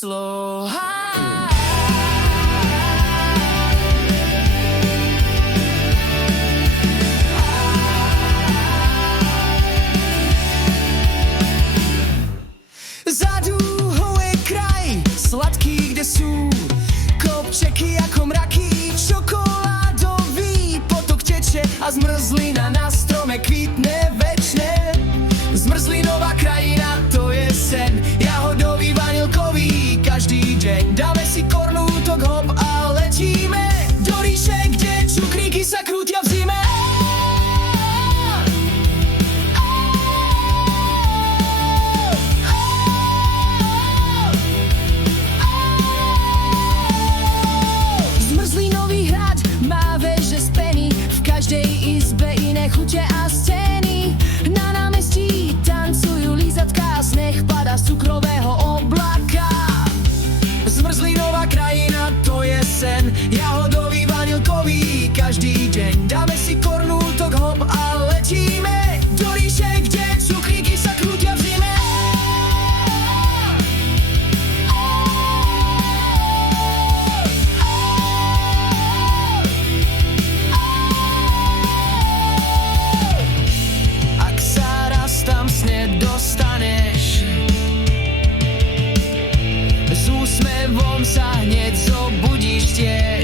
slow high. Za dúhou je kraj sladký, kde sú kopčeky ako mraky, čokoládový potok teče a zmrzlina na strome kvitne večne. Zmrzlinová krajina, to je sen, jahodový, vanilkový, každý deň dáme si kornútok, hop a letíme do ríše, kde čukríky sa krútia v zime. Zmrzlinový hrad má veže z peny, v každej izbe iné chute a scény. Na námestí tancujú lízatka, sneh padá z cukrového oblaka. Zmrzlinová krajina, to je sen, jahodový, vanilkový, každý deň dáme si kornútok, hop a letíme do ríše, kde cukríky sa krútia v zime. Ak sa raz tam sne dostaneš, s úsmevom sa hneď zobudíš tiež.